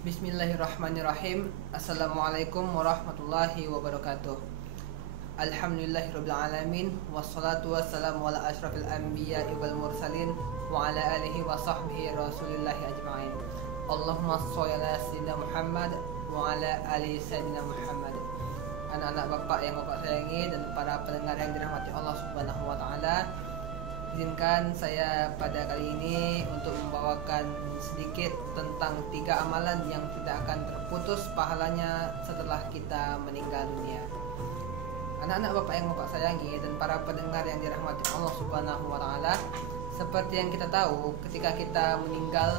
Bismillahirrahmanirrahim. Assalamualaikum warahmatullahi wabarakatuh. Alhamdulillahirabbil alamin wassalatu wassalamu ala asyrafil anbiya'i wal mursalin wa ala alihi wa sahbihi rasulillahi ajma'in. Allahumma sholli ala sayyidina Muhammad wa ala ali sayyidina Muhammad. Anak-anak Bapak yang Bapak sayangi dan para pendengar yang dirahmati Allah Subhanahu wa taala, izinkan saya pada kali ini untuk membawakan sedikit tentang 3 amalan yang tidak akan terputus pahalanya setelah kita meninggal dunia. Anak-anak Bapak yang Bapak sayangi dan para pendengar yang dirahmati Allah Subhanahu wa taala, seperti yang kita tahu, ketika kita meninggal,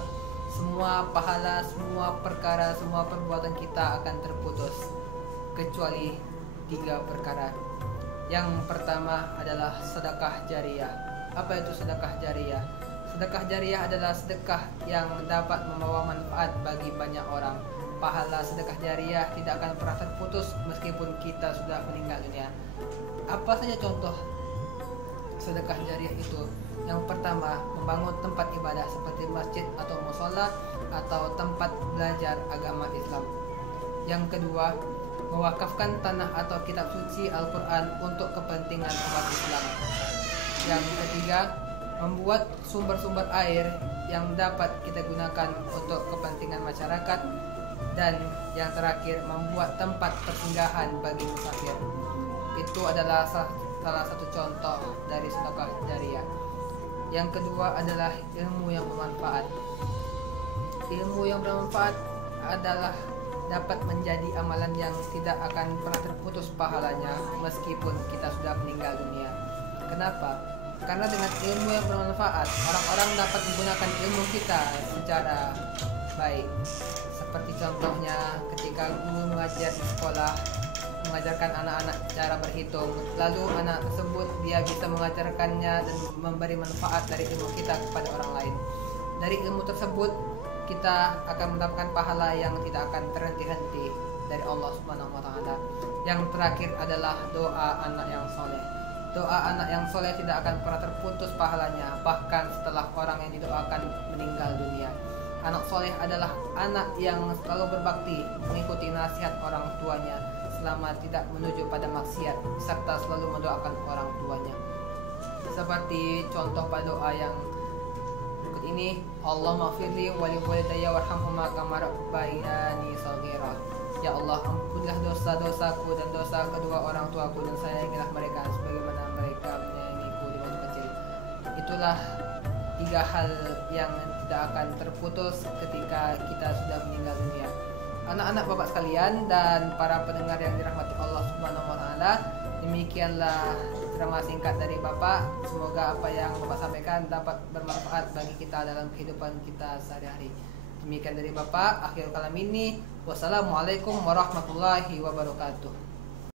semua pahala, semua perkara, semua perbuatan kita akan terputus kecuali 3 perkara. Yang pertama adalah sedekah jariyah. Apa itu sedekah jariyah? Sedekah jariyah adalah sedekah yang dapat membawa manfaat bagi banyak orang. Pahala sedekah jariyah tidak akan pernah terputus meskipun kita sudah meninggal dunia. Apa saja contoh sedekah jariyah itu? Yang pertama, membangun tempat ibadah seperti masjid atau mushola atau tempat belajar agama Islam. Yang kedua, mewakafkan tanah atau kitab suci Al-Quran untuk kepentingan umat Islam. Yang ketiga, membuat sumber-sumber air yang dapat kita gunakan untuk kepentingan masyarakat. Dan yang terakhir, membuat tempat persinggahan bagi musafir. Itu adalah salah satu contoh dari sedekah jariyah. Yang kedua adalah ilmu yang bermanfaat. Ilmu yang bermanfaat adalah dapat menjadi amalan yang tidak akan pernah terputus pahalanya meskipun kita sudah meninggal dunia. Kenapa? Karena dengan ilmu yang bermanfaat, orang-orang dapat menggunakan ilmu kita secara baik. Seperti contohnya ketika guru mengajar di sekolah, mengajarkan anak-anak cara berhitung, lalu anak tersebut dia bisa mengajarkannya dan memberi manfaat dari ilmu kita kepada orang lain. Dari ilmu tersebut kita akan mendapatkan pahala yang tidak akan terhenti-henti dari Allah Subhanahu wa taala. Yang terakhir adalah doa anak yang soleh. Doa anak yang soleh tidak akan pernah terputus pahalanya, bahkan setelah orang yang didoakan meninggal dunia. Anak soleh adalah anak yang selalu berbakti, mengikuti nasihat orang tuanya selama tidak menuju pada maksiat, serta selalu mendoakan orang tuanya. Seperti contoh pada doa yang berikut ini, Allahumma firli wa li walidayya warhamhuma kama rabbayani shaghira. Ya Allah, ampunilah dosa-dosaku dan dosa kedua orang tuaku, dan sayangilah mereka sebagaimana mereka menyayangiku di waktu kecil. Itulah 3 hal yang tidak akan terputus ketika kita sudah meninggal dunia. Anak-anak Bapak sekalian dan para pendengar yang dirahmati Allah Subhanahu wa taala, demikianlah ceramah singkat dari Bapak. Semoga apa yang Bapak sampaikan dapat bermanfaat bagi kita dalam kehidupan kita sehari-hari. Demikian dari Bapak, akhir kalam ini. Wassalamualaikum warahmatullahi wabarakatuh.